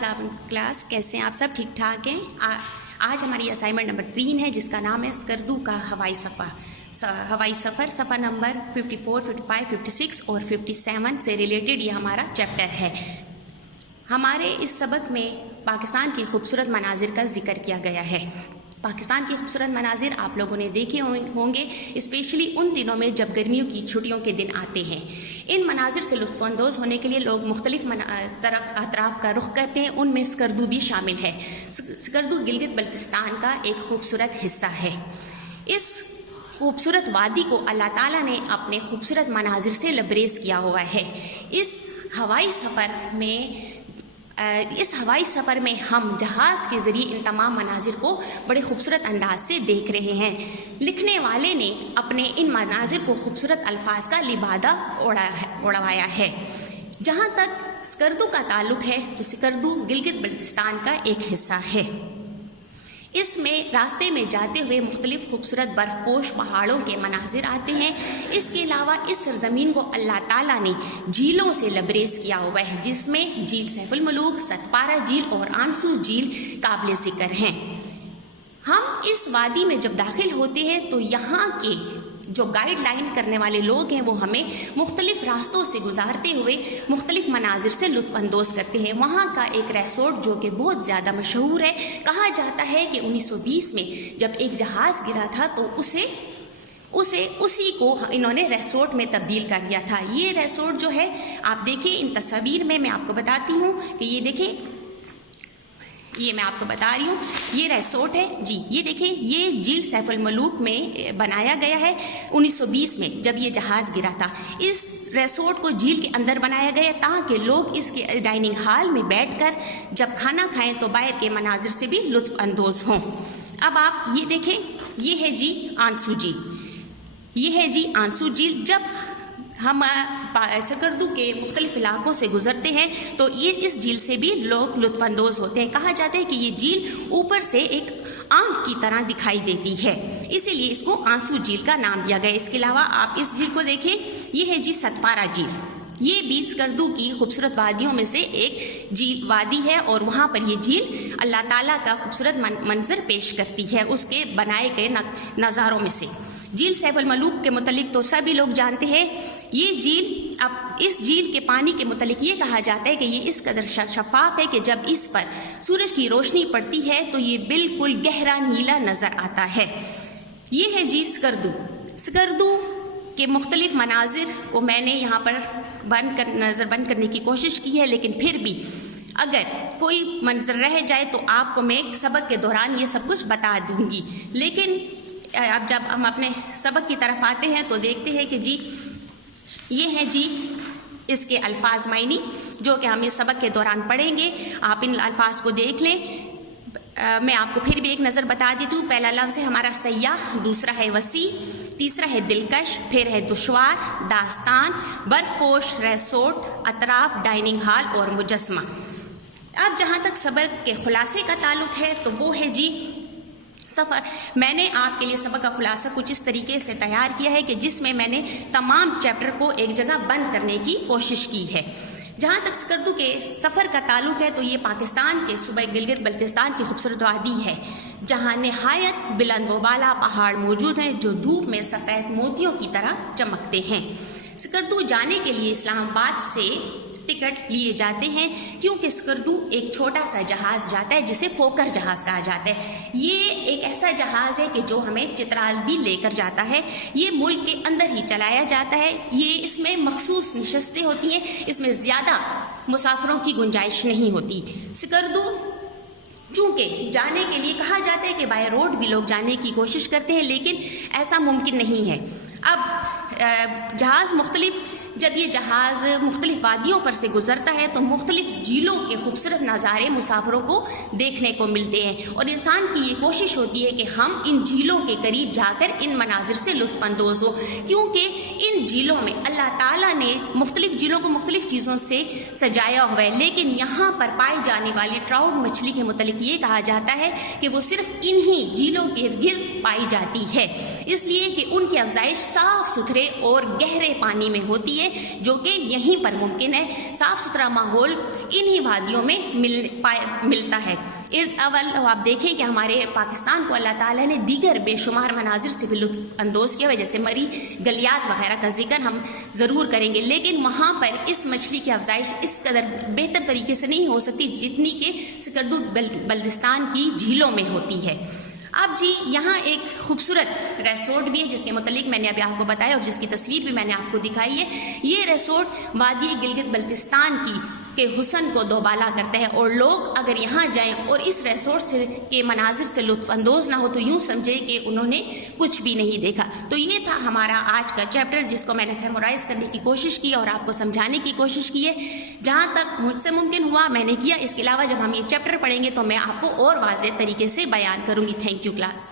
Class कैसे हैं आप सब? ठीक ठाक हैं? आज हमारी असाइनमेंट नंबर 3 है जिसका नाम है स्कर्दू का हवाई सफ़र। सफ़र नंबर 54, 55, 56 और 57 से रिलेटेड ये हमारा चैप्टर है। हमारे इस सबक में पाकिस्तान के खूबसूरत मनाजिर का जिक्र किया गया है। पाकिस्तान के खूबसूरत मनाजिर आप लोगों ने देखे होंगे, स्पेशली उन दिनों में जब गर्मियों की छुट्टियों के दिन आते हैं। इन मनाजिर से लुत्फ़अंदोज़ होने के लिए लोग मुख्तलिफ अतराफ़ का रुख करते हैं, उनमें स्कर्दू भी शामिल है। स्कर्दू गिलगित बल्तिस्तान का एक खूबसूरत हिस्सा है। इस खूबसूरत वादी को अल्लाह ताला ने अपने खूबसूरत मनाजिर से लबरेज़ किया हुआ है। इस हवाई सफ़र में हम जहाज़ के ज़रिए इन तमाम मनाजिर को बड़े खूबसूरत अंदाज से देख रहे हैं। लिखने वाले ने अपने इन मनाजिर को खूबसूरत अल्फाज का लिबादा उड़वाया है। जहाँ तक स्कर्दू का ताल्लुक़ है तो स्कर्दू गिलगित बल्तिस्तान का एक हिस्सा है। इसमें रास्ते में जाते हुए मुख्तलिफ खूबसूरत बर्फ़पोश पहाड़ों के मनाजिर आते हैं। इसके अलावा इस सरज़मीन को अल्लाह ताला ने झीलों से लबरेज़ किया हुआ है, जिसमें झील सैफुल मलूक, सतपारा झील और आंसू झील काबिल ज़िक्र हैं। हम इस वादी में जब दाखिल होते हैं तो यहाँ के जो गाइडलाइन करने वाले लोग हैं वो हमें मुख्तलिफ रास्तों से गुजारते हुए मुख्तलिफ मनाजिर से लुत्फ़अंदोज़ करते हैं। वहाँ का एक रिसोर्ट जो कि बहुत ज़्यादा मशहूर है, कहा जाता है कि 1920 में जब एक जहाज़ गिरा था तो उसी को इन्होंने रिसोर्ट में तब्दील कर दिया था। ये रिसोर्ट जो है आप देखिए, इन तस्वीर में मैं आपको बताती हूँ कि ये देखिए, ये मैं आपको बता रही हूँ, ये रिसोर्ट है जी। ये देखें, ये झील सैफुल मलूक में बनाया गया है 1920 में जब ये जहाज़ गिरा था। इस रिसोर्ट को झील के अंदर बनाया गया ताकि लोग इसके डाइनिंग हॉल में बैठकर जब खाना खाएं तो बाहर के मनाजिर से भी लुत्फ़अंदोज़ हों। अब आप ये देखें, ये है जी आंसू झील, ये है जी आंसू झील। जब हम स्कर्दू के मुख्तलिफ इलाकों से गुजरते हैं तो ये इस झील से भी लोग लुत्फ़अंदोज़ होते हैं। कहा जाता है कि ये झील ऊपर से एक आँख की तरह दिखाई देती है, इसीलिए इसको आंसू झील का नाम दिया गया। इसके अलावा आप इस झील को देखें, ये है जी सतपारा झील। ये भी स्कर्दू की खूबसूरत वादियों में से एक झील वादी है और वहाँ पर ये झील अल्लाह ताला का खूबसूरत मंजर पेश करती है उसके बनाए गए नज़ारों में से। झील सैफुल मलूक के मुतलिक तो सभी लोग जानते हैं। ये झील, अब इस झील के पानी के मुतलिक ये कहा जाता है कि ये इस कदर शफाफ है कि जब इस पर सूरज की रोशनी पड़ती है तो ये बिल्कुल गहरा नीला नज़र आता है। ये है जी स्कर्दू के मुख्तलिफ मनाजिर को मैंने यहाँ पर नज़र बंद करने की कोशिश की है, लेकिन फिर भी अगर कोई मंजर रह जाए तो आपको मैं सबक के दौरान ये सब कुछ बता दूँगी। लेकिन अब जब हम अपने सबक की तरफ आते हैं तो देखते हैं कि जी ये है जी इसके अल्फाज मायनी जो कि हम इस सबक के दौरान पढ़ेंगे। आप इन अल्फाज को देख लें। मैं आपको फिर भी एक नज़र बता देती हूँ। पहला लफ्ज़ है हमारा सयाह, दूसरा है वसी, तीसरा है दिलकश, फिर है दुश्वार, दास्तान, बर्फपोश, रिसोर्ट, अतराफ, डाइनिंग हॉल और मुजस्मा। अब जहाँ तक सबक के खुलासे का ताल्लुक़ है तो वो है जी सफ़र। मैंने आपके लिए सबक का खुलासा कुछ इस तरीके से तैयार किया है कि जिसमें मैंने तमाम चैप्टर को एक जगह बंद करने की कोशिश की है। जहाँ तक स्कर्दू के सफ़र का ताल्लुक़ है तो ये पाकिस्तान के सूबे गिलगित बल्तिस्तान की खूबसूरत वादी है, जहाँ नहायत बुलंद व बाला पहाड़ मौजूद हैं जो धूप में सफ़ेद मोतियों की तरह चमकते हैं। स्कर्दू जाने के लिए इस्लामाबाद से टिकट लिए जाते हैं क्योंकि स्कर्दू एक छोटा सा जहाज़ जाता है जिसे फोकर जहाज़ कहा जाता है। ये एक ऐसा जहाज़ है कि जो हमें चित्राल भी लेकर जाता है। ये मुल्क के अंदर ही चलाया जाता है। ये इसमें मखसूस नशस्तें होती हैं, इसमें ज़्यादा मुसाफिरों की गुंजाइश नहीं होती। स्कर्दू चूँकि जाने के लिए कहा जाता है कि बाय रोड भी लोग जाने की कोशिश करते हैं, लेकिन ऐसा मुमकिन नहीं है। अब जब ये जहाज़ मुख्तलिफ वादियों पर से गुज़रता है तो मुख्तलिफ झीलों के खूबसूरत नज़ारे मुसाफिरों को देखने को मिलते हैं और इंसान की ये कोशिश होती है कि हम इन झीलों के करीब जाकर इन मनाजिर से लुत्फ़अंदोज़ हो, क्योंकि इन झीलों में अल्लाह ताला ने मुख्तलिफ झीलों को मुख्तलिफ चीज़ों से सजाया हुआ है। लेकिन यहाँ पर पाई जाने वाली ट्राउट मछली के मुतलिक ये कहा जाता है कि वो सिर्फ इन्हीं झीलों के इर्द गिर्द पाई जाती है, इसलिए कि उनकी अफजाइश साफ़ सुथरे और गहरे पानी में होती है। ہیں جو کہ یہیں پر ممکن ہے. صاف ستھرا ماحول انہی وادیوں میں ملتا ہے. اول آپ دیکھیں کہ ہمارے پاکستان کو اللہ تعالیٰ نے دیگر بے شمار مناظر سے بھی لطف اندوز کیا، جیسے مری گلیات وغیرہ کا ذکر ہم ضرور کریں گے، لیکن وہاں پر اس مچھلی کی افزائش اس قدر بہتر طریقے سے نہیں ہو سکتی جتنی کہ سکردو بلتستان کی جھیلوں میں ہوتی ہے. اب جی یہاں ایک خوبصورت ریسورٹ بھی ہے جس کے متعلق میں نے ابھی آپ کو بتایا اور جس کی تصویر بھی میں نے آپ کو دکھائی ہے. یہ ریسورٹ وادی گلگت بلتستان کے حسن کو دوبالا کرتا ہے، اور لوگ اگر یہاں جائیں اور اس ریسورٹ کے مناظر سے لطف اندوز نہ ہو تو یوں سمجھیں کہ انہوں نے کچھ بھی نہیں دیکھا. تو یہ تھا ہمارا آج کا چیپٹر جس کو میں نے سیمورائز کرنے کی کوشش کی اور آپ کو سمجھانے کی کوشش کی ہے. جہاں تک مجھ سے ممکن ہوا میں نے کیا. اس کے علاوہ جب ہم یہ چیپٹر پڑھیں گے تو میں آپ کو اور واضح طریقے سے بیان کروں گی. Thank you class.